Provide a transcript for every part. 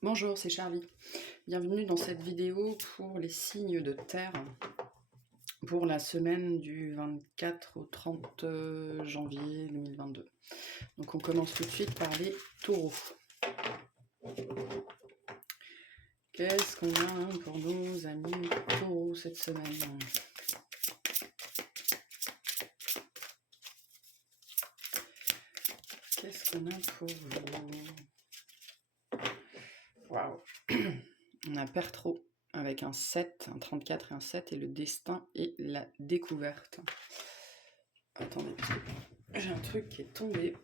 Bonjour, c'est Charlie. Bienvenue dans cette vidéo pour les signes de terre pour la semaine du 24 au 30 janvier 2022. Donc on commence tout de suite par les taureaux. Qu'est-ce qu'on a pour nos amis taureaux cette semaine? Qu'est-ce qu'on a pour vous? Waouh. On a Père trop avec un 7, un 34 et un 7, et le destin et la découverte. Attendez, j'ai un truc qui est tombé.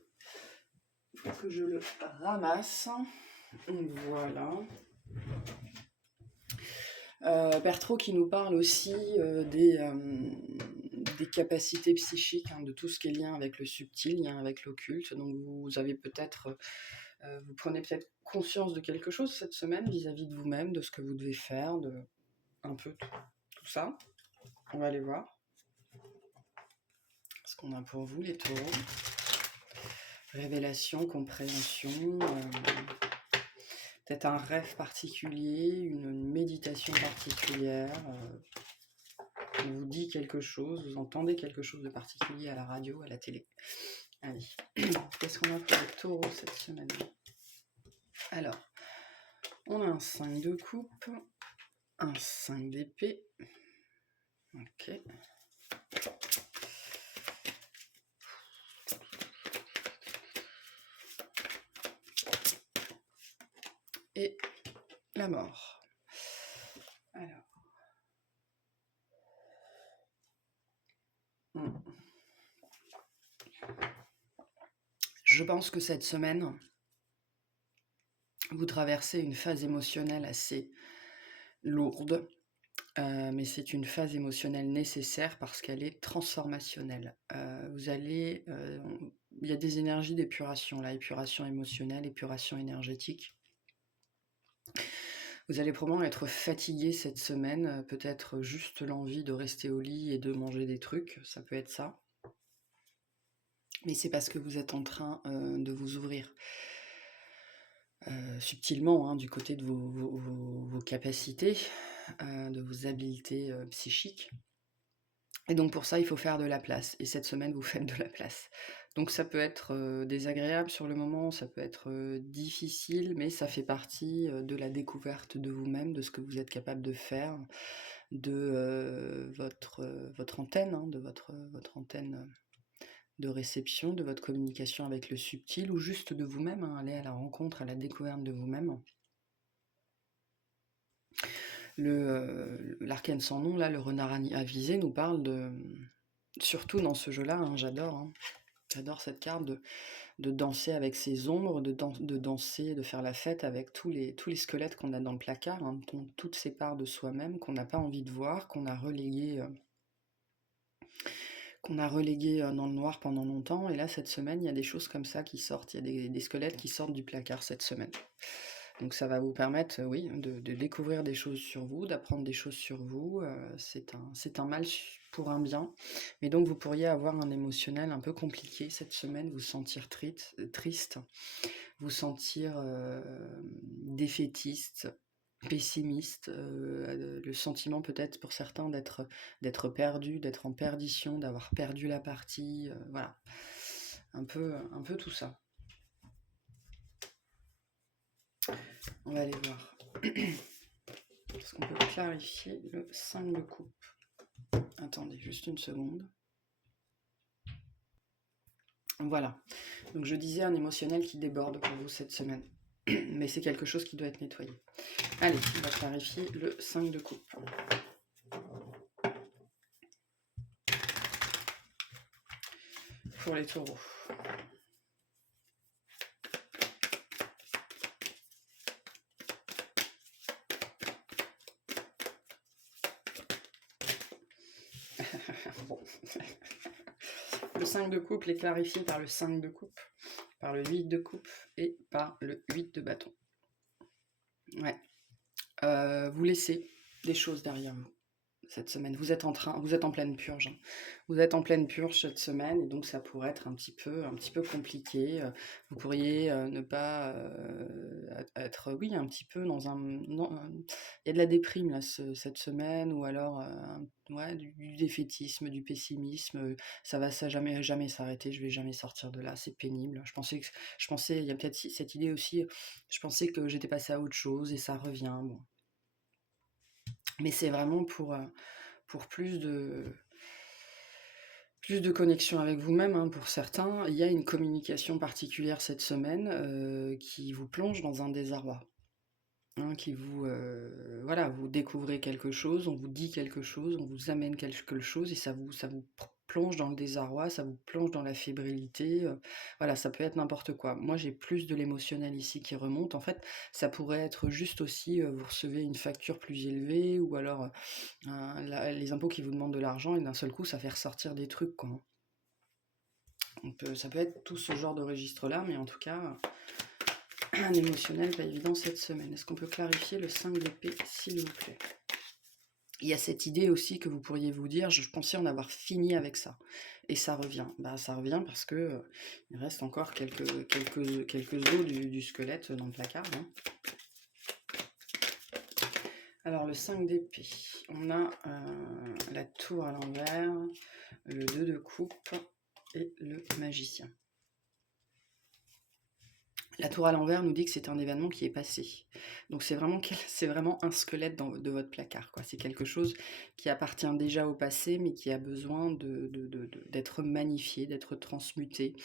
Il faut que je le ramasse. Voilà. Berthaud qui nous parle aussi des capacités psychiques, de tout ce qui est lien avec le subtil, lien avec l'occulte. Donc vous avez peut-être, vous prenez peut-être conscience de quelque chose cette semaine vis-à-vis de vous-même, de ce que vous devez faire, de un peu tout ça. On va aller voir ce qu'on a pour vous, les taureaux. Révélation, compréhension, peut-être un rêve particulier, une méditation particulière, on vous dit quelque chose, vous entendez quelque chose de particulier à la radio, à la télé. Allez, qu'est-ce qu'on a pour les taureaux cette semaine? Alors, on a un 5 de coupe, un 5 d'épée, ok. Et la mort. Alors. Je pense que cette semaine, vous traversez une phase émotionnelle assez lourde, mais c'est une phase émotionnelle nécessaire parce qu'elle est transformationnelle. Il y a des énergies d'épuration, là, épuration émotionnelle, épuration énergétique. Vous allez probablement être fatigué cette semaine, peut-être juste l'envie de rester au lit et de manger des trucs, ça peut être ça. Mais c'est parce que vous êtes en train de vous ouvrir subtilement, du côté de vos capacités, de vos habiletés psychiques. Et donc pour ça, il faut faire de la place. Et cette semaine, vous faites de la place. Donc ça peut être désagréable sur le moment, ça peut être difficile, mais ça fait partie de la découverte de vous-même, de ce que vous êtes capable de faire, de votre antenne, de votre antenne de réception, de votre communication avec le subtil, ou juste de vous-même, aller à la rencontre, à la découverte de vous-même. L'arcane sans nom, là, le renard avisé, nous parle de, surtout dans ce jeu-là, j'adore cette carte, de danser avec ses ombres, de danser, de faire la fête avec tous les squelettes qu'on a dans le placard, toutes ces parts de soi-même qu'on n'a pas envie de voir, qu'on a reléguées dans le noir pendant longtemps. Et là, cette semaine, il y a des choses comme ça qui sortent, il y a des squelettes qui sortent du placard cette semaine. Donc ça va vous permettre, oui, de découvrir des choses sur vous, d'apprendre des choses sur vous. C'est un mal pour un bien. Mais donc vous pourriez avoir un émotionnel un peu compliqué cette semaine, vous sentir triste, vous sentir défaitiste, pessimiste, le sentiment peut-être pour certains d'être perdu, d'être en perdition, d'avoir perdu la partie, voilà. Un peu tout ça. On va aller voir. Est-ce qu'on peut clarifier le 5 de coupe? Attendez, juste une seconde. Voilà. Donc je disais un émotionnel qui déborde pour vous cette semaine. Mais c'est quelque chose qui doit être nettoyé. Allez, on va clarifier le 5 de coupe. Pour les taureaux. Bon. Le 5 de coupe est clarifié par le 5 de coupe, par le 8 de coupe et par le 8 de bâton. Ouais. Vous laissez des choses derrière vous cette semaine. Vous êtes en pleine purge. Vous êtes en pleine purge cette semaine, et donc ça pourrait être un petit peu compliqué. Vous pourriez ne pas être, oui, un petit peu dans un il y a de la déprime là cette semaine ou alors, ouais, du défaitisme, du pessimisme, ça jamais jamais s'arrêter, je vais jamais sortir de là, c'est pénible. Je pensais il y a peut-être cette idée aussi, je pensais que j'étais passée à autre chose et ça revient, bon. Mais c'est vraiment pour plus de connexion avec vous-même, hein, pour certains. Il y a une communication particulière cette semaine, qui vous plonge dans un désarroi, hein, qui vous, voilà, vous découvrez quelque chose, on vous dit quelque chose, on vous amène quelque chose et ça vous plonge dans le désarroi, ça vous plonge dans la fébrilité, voilà, ça peut être n'importe quoi. Moi, j'ai plus de l'émotionnel ici qui remonte. En fait, ça pourrait être juste aussi, vous recevez une facture plus élevée ou alors, les impôts qui vous demandent de l'argent et d'un seul coup, ça fait ressortir des trucs, quoi, hein. Ça peut être tout ce genre de registre-là, mais en tout cas, un émotionnel pas évident cette semaine. Est-ce qu'on peut clarifier le 5 d'épée, s'il vous plaît? Il y a cette idée aussi que vous pourriez vous dire, je pensais en avoir fini avec ça. Et ça revient. Bah, ça revient parce que il reste encore quelques os du squelette dans le placard, hein. Alors, le 5 d'épée, on a la tour à l'envers, le 2 de coupe et le magicien. La tour à l'envers nous dit que c'est un événement qui est passé. Donc c'est vraiment un squelette de votre placard, quoi. C'est quelque chose qui appartient déjà au passé, mais qui a besoin d'être magnifié, d'être transmuté.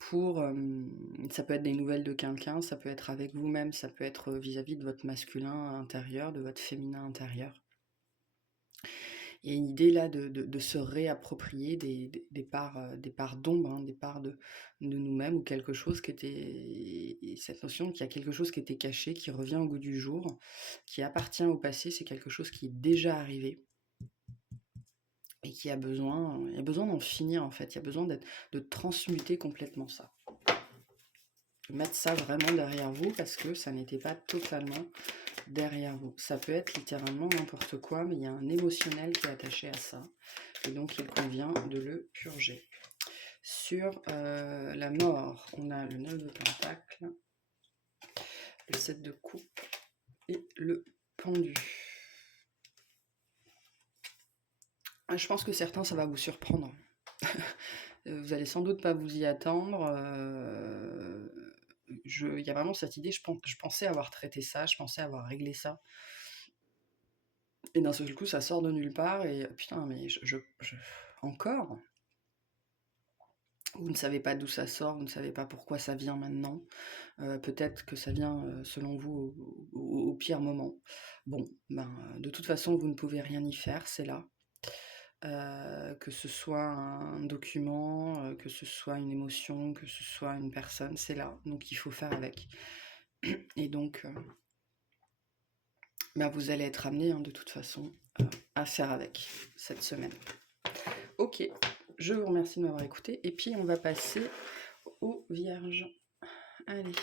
Ça peut être des nouvelles de quelqu'un, ça peut être avec vous-même, ça peut être vis-à-vis de votre masculin intérieur, de votre féminin intérieur. Il y a une idée là de se réapproprier des parts d'ombre, hein, des parts de nous-mêmes ou quelque chose qui était. Cette notion qu'il y a quelque chose qui était caché, qui revient au goût du jour, qui appartient au passé, c'est quelque chose qui est déjà arrivé et il y a besoin d'en finir en fait, il y a besoin de transmuter complètement ça. Mettre ça vraiment derrière vous parce que ça n'était pas totalement derrière vous. Ça peut être littéralement n'importe quoi, mais il y a un émotionnel qui est attaché à ça. Et donc, il convient de le purger. Sur la mort, on a le 9 de pentacle, le 7 de coupe et le pendu. Je pense que certains, ça va vous surprendre. Vous allez sans doute pas vous y attendre. Il y a vraiment cette idée, je pensais avoir traité ça, je pensais avoir réglé ça. Et d'un seul coup, ça sort de nulle part et putain, mais encore? Vous ne savez pas d'où ça sort, vous ne savez pas pourquoi ça vient maintenant. Peut-être que ça vient, selon vous, au pire moment. Bon, ben, de toute façon, vous ne pouvez rien y faire, c'est là. Que ce soit un document, que ce soit une émotion, que ce soit une personne, c'est là. Donc il faut faire avec. Et donc, ben, vous allez être amené, hein, de toute façon, à faire avec cette semaine. Ok, je vous remercie de m'avoir écouté. Et puis on va passer aux vierges. Allez,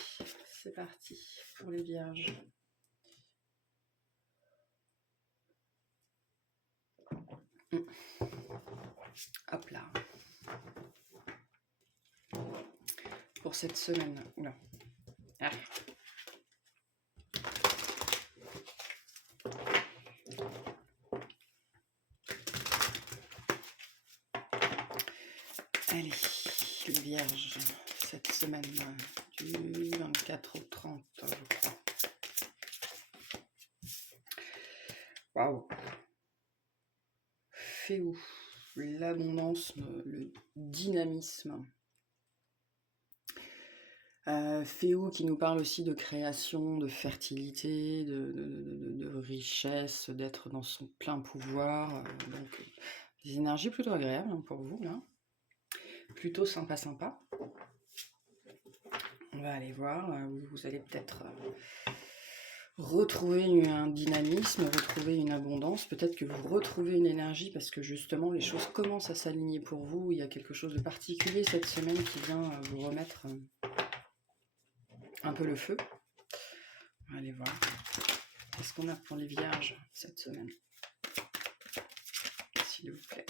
c'est parti pour les vierges. Hop là. Pour cette semaine. Oula. Ah. Allez, les vierges, cette semaine du 24 au 30, je crois. Waouh. Fait où l'abondance, le dynamisme. Féou qui nous parle aussi de création, de fertilité, de richesse, d'être dans son plein pouvoir. Donc des énergies plutôt agréables, hein, pour vous là. Plutôt sympa. On va aller voir. Vous allez peut-être retrouver un dynamisme, retrouver une abondance. Peut-être que vous retrouvez une énergie parce que justement les choses commencent à s'aligner pour vous. Il y a quelque chose de particulier cette semaine qui vient vous remettre un peu le feu. On va aller voir. Qu'est-ce qu'on a pour les vierges cette semaine, s'il vous plaît?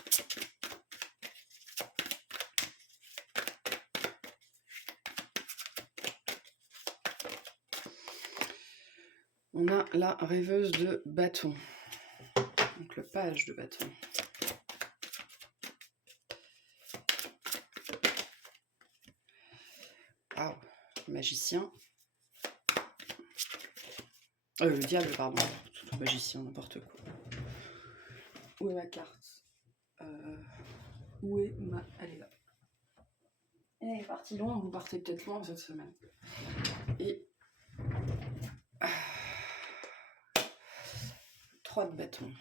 On a la rêveuse de bâton. Donc le page de bâton. Waouh, magicien. Le diable, pardon. Tout magicien, n'importe quoi. Où est ma carte? Où est ma... Elle est là. Elle est partie loin, vous partez peut-être loin cette semaine. Et... 3 de bâton.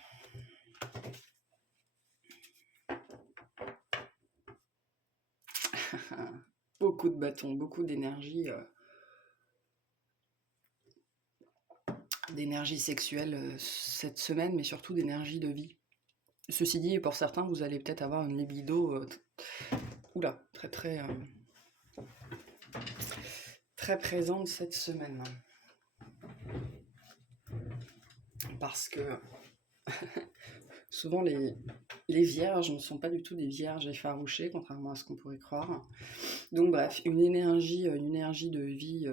Beaucoup de bâtons, beaucoup d'énergie. D'énergie sexuelle cette semaine, mais surtout d'énergie de vie. Ceci dit, pour certains, vous allez peut-être avoir une libido très très présente cette semaine. Parce que souvent les vierges ne sont pas du tout des vierges effarouchées, contrairement à ce qu'on pourrait croire. Donc bref, une énergie de vie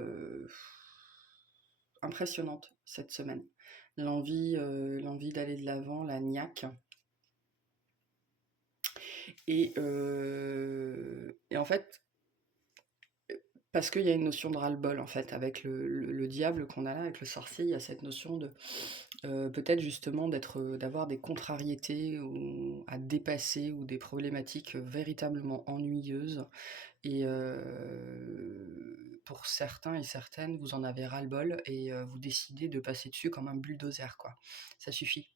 impressionnante cette semaine. L'envie d'aller de l'avant, la niaque. Et en fait, parce qu'il y a une notion de ras-le-bol, en fait, avec le diable qu'on a là, avec le sorcier, il y a cette notion de peut-être justement d'avoir des contrariétés à dépasser ou des problématiques véritablement ennuyeuses. Et pour certains et certaines, vous en avez ras-le-bol et vous décidez de passer dessus comme un bulldozer, quoi. Ça suffit.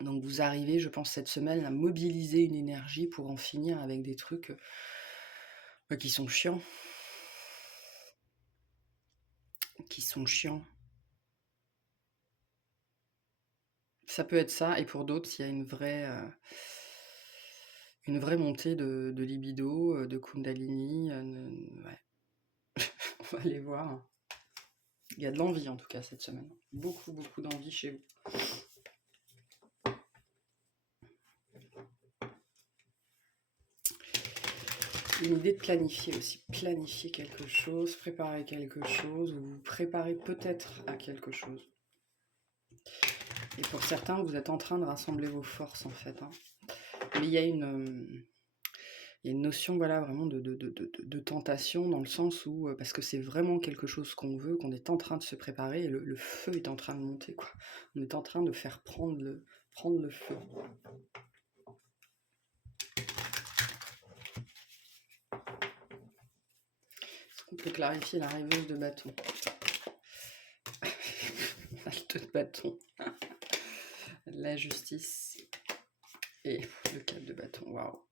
Donc vous arrivez, je pense, cette semaine à mobiliser une énergie pour en finir avec des trucs qui sont chiants. Ça peut être ça, et pour d'autres, il y a une vraie montée de libido, de kundalini. Ouais. On va aller voir. Il y a de l'envie en tout cas cette semaine. Beaucoup d'envie chez vous. Une idée de planifier aussi. Planifier quelque chose, préparer quelque chose, ou vous préparez peut-être à quelque chose. Et pour certains, vous êtes en train de rassembler vos forces en fait. Mais il y a une notion vraiment de tentation, dans le sens où, parce que c'est vraiment quelque chose qu'on veut, qu'on est en train de se préparer, et le feu est en train de monter, quoi. On est en train de faire prendre le feu. Est-ce qu'on peut clarifier la rêveuse de bâton? Halte de bâton. La justice. Et le 4 de bâton. Waouh.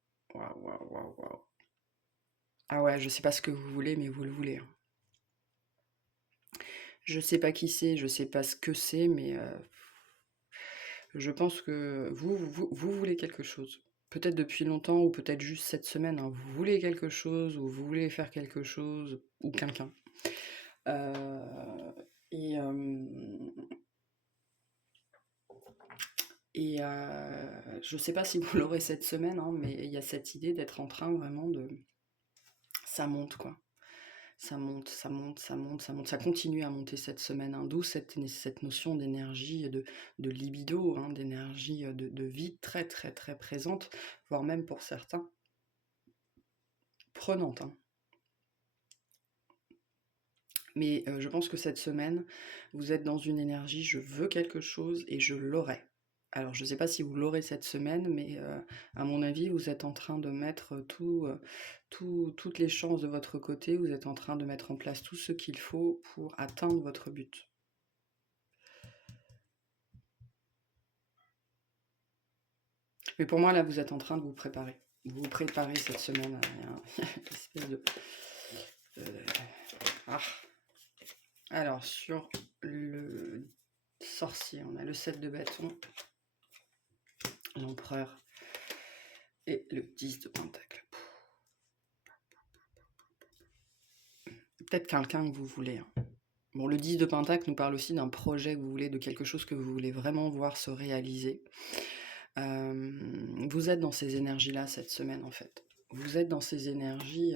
Ah ouais, je sais pas ce que vous voulez, mais vous le voulez. Je sais pas qui c'est, je sais pas ce que c'est, mais je pense que vous voulez quelque chose. Peut-être depuis longtemps, ou peut-être juste cette semaine, hein. Vous voulez quelque chose, ou vous voulez faire quelque chose, ou quelqu'un. Je sais pas si vous l'aurez cette semaine, hein, mais il y a cette idée d'être en train vraiment de... Ça monte, quoi. Ça monte, ça continue à monter cette semaine, hein. D'où cette notion d'énergie, de libido, hein, d'énergie de vie très très très présente, voire même pour certains prenante, hein. Mais je pense que cette semaine, vous êtes dans une énergie, je veux quelque chose et je l'aurai. Alors je ne sais pas si vous l'aurez cette semaine, mais à mon avis, vous êtes en train de mettre toutes les chances de votre côté, vous êtes en train de mettre en place tout ce qu'il faut pour atteindre votre but. Mais pour moi, là, vous êtes en train de vous préparer. Vous vous préparez cette semaine. Il y a une espèce de... Alors, sur le sorcier, on a le 7 de bâton, l'empereur et le 10 de pentacle. Peut-être quelqu'un que vous voulez. Bon, le 10 de pentacle nous parle aussi d'un projet que vous voulez, de quelque chose que vous voulez vraiment voir se réaliser. Vous êtes dans ces énergies-là cette semaine, en fait. Vous êtes dans ces énergies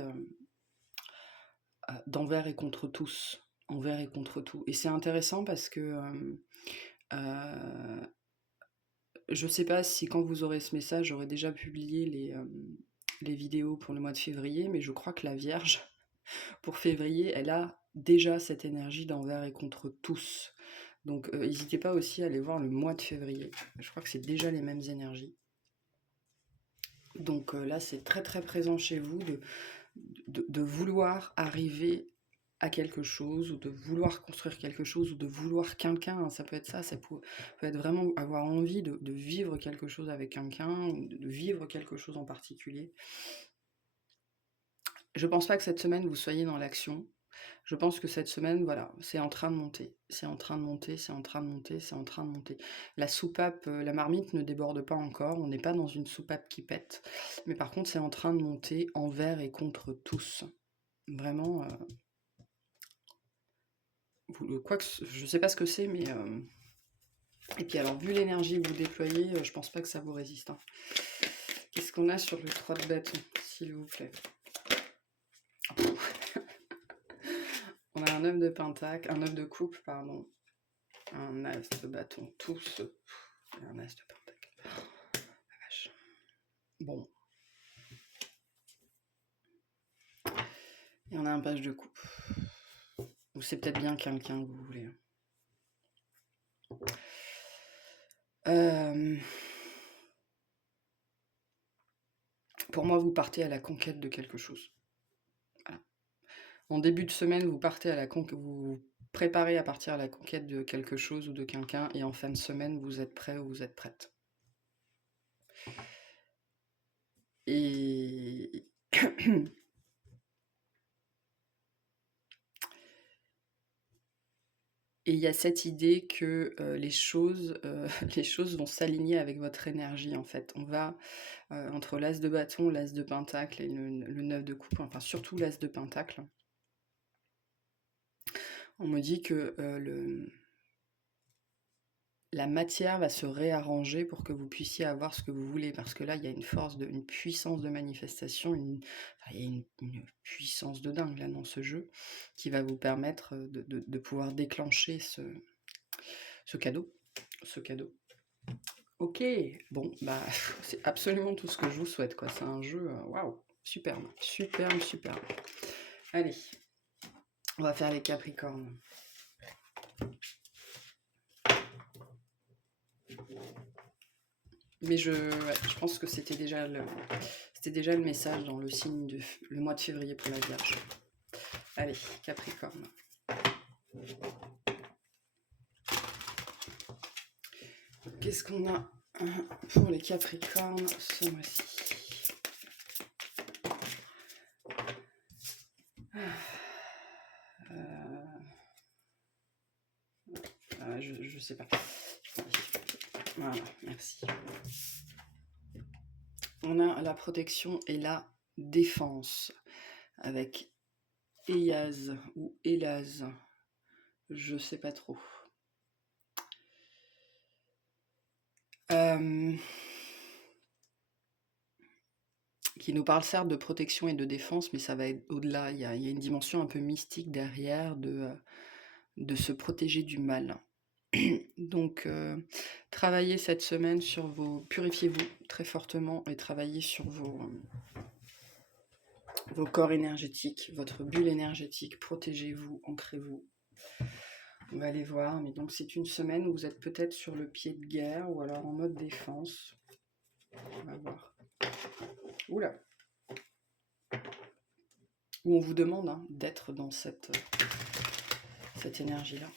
d'envers et contre tous, envers et contre tout. Et c'est intéressant parce que je sais pas si quand vous aurez ce message, j'aurai déjà publié les vidéos pour le mois de février, mais je crois que la Vierge, pour février, elle a déjà cette énergie d'envers et contre tous. Donc n'hésitez pas aussi à aller voir le mois de février. Je crois que c'est déjà les mêmes énergies. Donc là, c'est très très présent chez vous de vouloir arriver à quelque chose, ou de vouloir construire quelque chose, ou de vouloir quelqu'un, hein, ça peut être ça, peut être vraiment avoir envie de vivre quelque chose avec quelqu'un, ou de vivre quelque chose en particulier. Je pense pas que cette semaine vous soyez dans l'action. Je pense que cette semaine, voilà, c'est en train de monter, c'est en train de monter, c'est en train de monter, c'est en train de monter. La soupape, la marmite ne déborde pas encore, on n'est pas dans une soupape qui pète, mais par contre c'est en train de monter envers et contre tous. Vraiment, quoi que je sais pas ce que c'est, mais et puis alors vu l'énergie que vous déployez, je pense pas que ça vous résiste, hein. Qu'est-ce qu'on a sur le 3 de bâton, s'il vous plaît? On a un œuf de pentacle, un œuf de coupe, pardon, un as de bâton, tous, et un as de pentacle. Oh, la vache. Bon. Et on a un page de coupe. Ou c'est peut-être bien quelqu'un que vous voulez. Pour moi, vous partez à la conquête de quelque chose. Voilà. En début de semaine, vous partez à la conquête, vous vous préparez à partir à la conquête de quelque chose ou de quelqu'un, et en fin de semaine, vous êtes prêt ou vous êtes prête. Et et il y a cette idée que les choses vont s'aligner avec votre énergie, en fait. On va, entre l'as de bâton, l'as de pentacle et le 9 de coupe, enfin surtout l'as de pentacle, on me dit que la matière va se réarranger pour que vous puissiez avoir ce que vous voulez, parce que là, il y a une force, une puissance de manifestation, il y a une puissance de dingue là dans ce jeu, qui va vous permettre de pouvoir déclencher ce cadeau. Ok, bon, bah c'est absolument tout ce que je vous souhaite, quoi. C'est un jeu, waouh, superbe, superbe, superbe. Allez, on va faire les Capricornes. Mais je pense que c'était déjà le message dans le signe de le mois de février pour la Vierge. Allez, Capricorne. Qu'est-ce qu'on a pour les Capricornes ce mois-ci? Je sais pas. Voilà, merci. On a la protection et la défense avec Eyaz ou Elaz. Je sais pas trop. Qui nous parle certes de protection et de défense, mais ça va être au-delà. Il y a une dimension un peu mystique derrière de se protéger du mal. Donc, travaillez cette semaine sur purifiez-vous très fortement et travaillez sur vos corps énergétiques, votre bulle énergétique. Protégez-vous, ancrez-vous. On va aller voir, mais donc c'est une semaine où vous êtes peut-être sur le pied de guerre ou alors en mode défense. On va voir. Oula. Où on vous demande d'être dans cette énergie-là.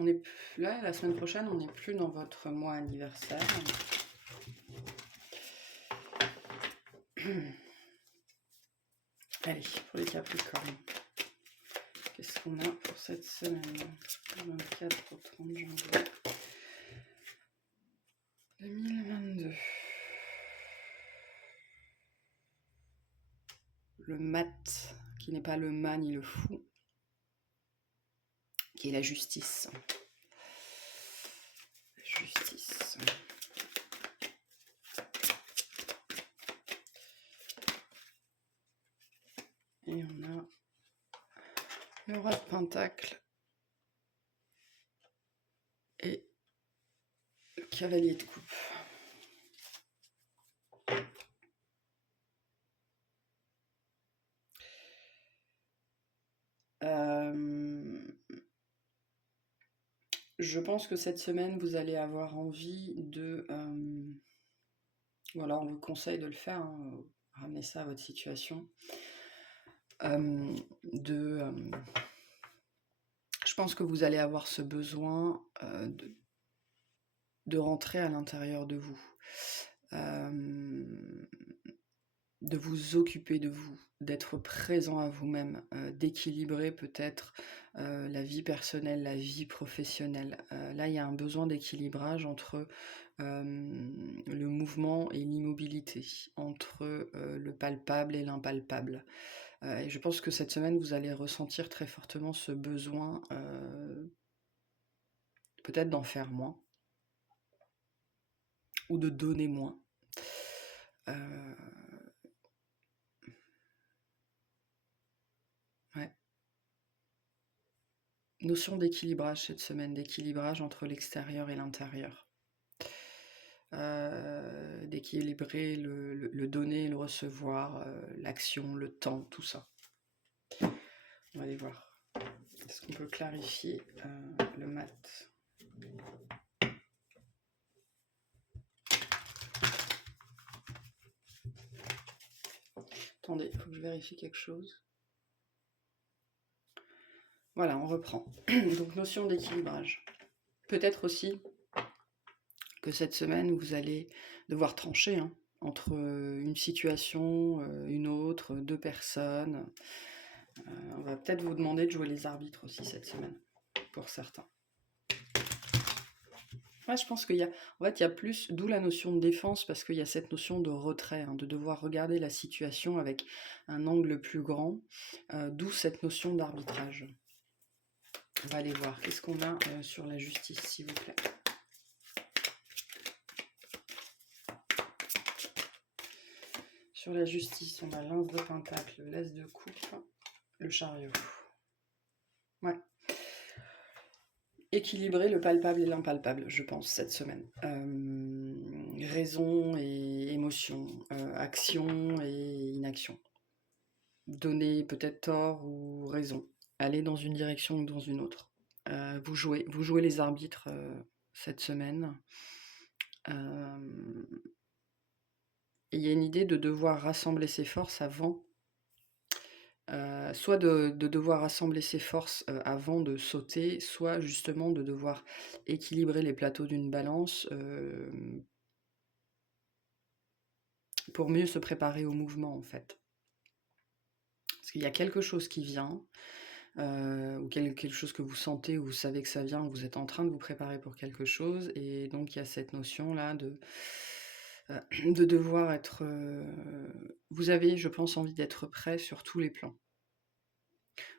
On est là, la semaine prochaine, on n'est plus dans votre mois anniversaire. Allez, pour les Capricornes. Qu'est-ce qu'on a pour cette semaine? 24 au 30 janvier 2022. Le mat, qui n'est pas le mat ni le fou, qui est la justice. Le roi de pentacle et le cavalier de coupe. Je pense que cette semaine, vous allez avoir envie de... ou alors on vous conseille de le faire, hein, ramener ça à votre situation. Je pense que vous allez avoir ce besoin de rentrer à l'intérieur de vous. De vous occuper de vous, d'être présent à vous-même, d'équilibrer peut-être la vie personnelle, la vie professionnelle. Là, il y a un besoin d'équilibrage entre le mouvement et l'immobilité, entre le palpable et l'impalpable. Et je pense que cette semaine, vous allez ressentir très fortement ce besoin peut-être d'en faire moins ou de donner moins. Ouais. Notion d'équilibrage cette semaine, d'équilibrage entre l'extérieur et l'intérieur. D'équilibrer le donner, le recevoir, l'action, le temps, tout ça. On va aller voir. Est-ce qu'on peut clarifier le mat? Attendez, il faut que je vérifie quelque chose. Voilà, on reprend. Donc, notion d'équilibrage. Peut-être aussi que cette semaine, vous allez devoir trancher hein, entre une situation, une autre, deux personnes. On va peut-être vous demander de jouer les arbitres aussi cette semaine, pour certains. Ouais, je pense qu'il y a, en fait, il y a plus, d'où la notion de défense, parce qu'il y a cette notion de retrait, hein, de devoir regarder la situation avec un angle plus grand, d'où cette notion d'arbitrage. On va aller voir, qu'est-ce qu'on a sur la justice, s'il vous plaît. Sur la justice, on a l'as de pentacle, l'as de coupe, le chariot. Ouais. Équilibrer le palpable et l'impalpable, je pense, cette semaine. Raison et émotion, action et inaction. Donner peut-être tort ou raison. Aller dans une direction ou dans une autre. Vous jouez les arbitres cette semaine. Il y a une idée de devoir rassembler ses forces avant soit de devoir rassembler ses forces avant de sauter, soit justement de devoir équilibrer les plateaux d'une balance pour mieux se préparer au mouvement en fait. Parce qu'il y a quelque chose qui vient, ou quelque chose que vous sentez, ou vous savez que ça vient, vous êtes en train de vous préparer pour quelque chose, et donc il y a cette notion-là de devoir être... vous avez, je pense, envie d'être prêt sur tous les plans.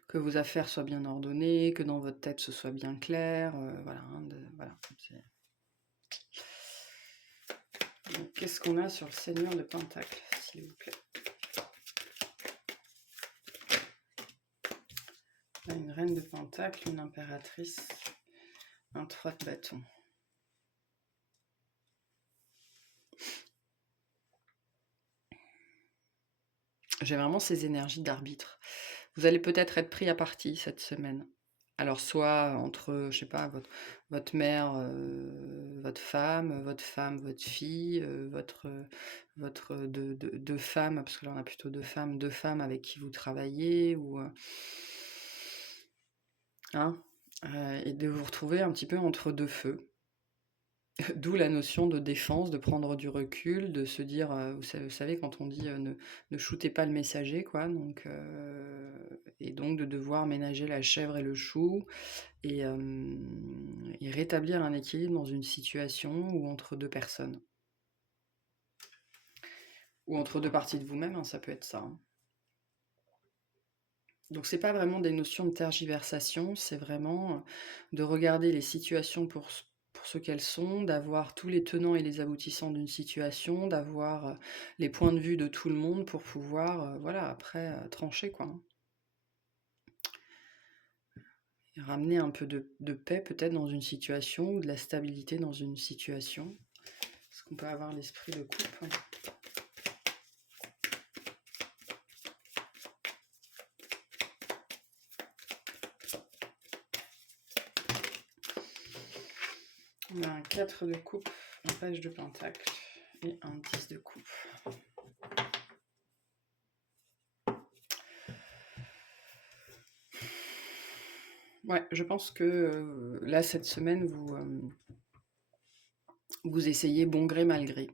Que vos affaires soient bien ordonnées, que dans votre tête ce soit bien clair, voilà. Voilà. Donc, qu'est-ce qu'on a sur le Seigneur de Pentacle, s'il vous plaît? On a une reine de Pentacle, une impératrice, un 3 de bâton. J'ai vraiment ces énergies d'arbitre. Vous allez peut-être être pris à partie cette semaine. Alors soit entre, je sais pas, votre mère, votre femme, votre fille, deux femmes, parce que là on a plutôt deux femmes avec qui vous travaillez, ou et de vous retrouver un petit peu entre deux feux. D'où la notion de défense, de prendre du recul, de se dire, vous savez quand on dit ne shootez pas le messager, quoi, donc, et donc de devoir ménager la chèvre et le chou, et rétablir un équilibre dans une situation ou entre deux personnes. Ou entre deux parties de vous-même, hein, ça peut être ça. Hein. Donc c'est pas vraiment des notions de tergiversation, c'est vraiment de regarder les situations pour ce qu'elles sont, d'avoir tous les tenants et les aboutissants d'une situation, d'avoir les points de vue de tout le monde pour pouvoir, voilà, après trancher, quoi. Ramener un peu de paix peut-être dans une situation ou de la stabilité dans une situation. Est-ce qu'on peut avoir l'esprit de coupe? On a un 4 de coupe, un page de pentacle et un 10 de coupe. Ouais, je pense que là, cette semaine, vous essayez bon gré mal gré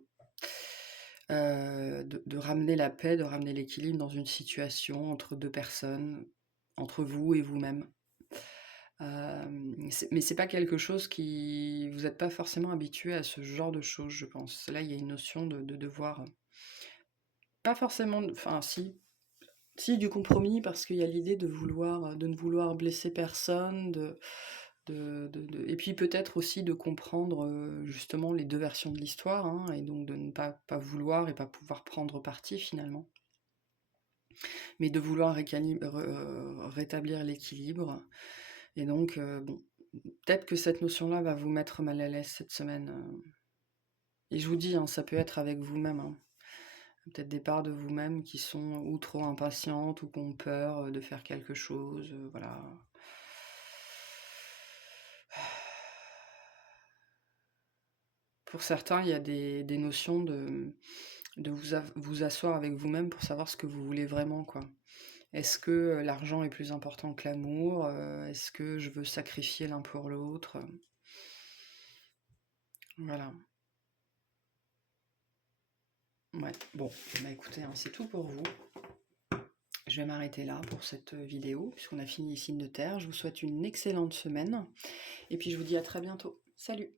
de ramener la paix, de ramener l'équilibre dans une situation entre deux personnes, entre vous et vous-même. Mais c'est pas quelque chose qui... Vous n'êtes pas forcément habitué à ce genre de choses, je pense. Là, il y a une notion de devoir... Pas forcément... Enfin, si, du compromis, parce qu'il y a l'idée de ne vouloir blesser personne, et puis peut-être aussi de comprendre justement les deux versions de l'histoire, hein, et donc de ne pas vouloir et pas pouvoir prendre parti finalement, mais de vouloir rétablir l'équilibre. Et donc, bon, peut-être que cette notion-là va vous mettre mal à l'aise cette semaine. Et je vous dis, hein, ça peut être avec vous-même. Hein. Peut-être des parts de vous-même qui sont ou trop impatientes ou qui ont peur de faire quelque chose. Voilà. Pour certains, il y a des notions de vous asseoir avec vous-même pour savoir ce que vous voulez vraiment, quoi. Est-ce que l'argent est plus important que l'amour? Est-ce que je veux sacrifier l'un pour l'autre? Voilà. Ouais, bon, bah écoutez, hein, c'est tout pour vous. Je vais m'arrêter là pour cette vidéo, puisqu'on a fini les signes de terre. Je vous souhaite une excellente semaine, et puis je vous dis à très bientôt. Salut!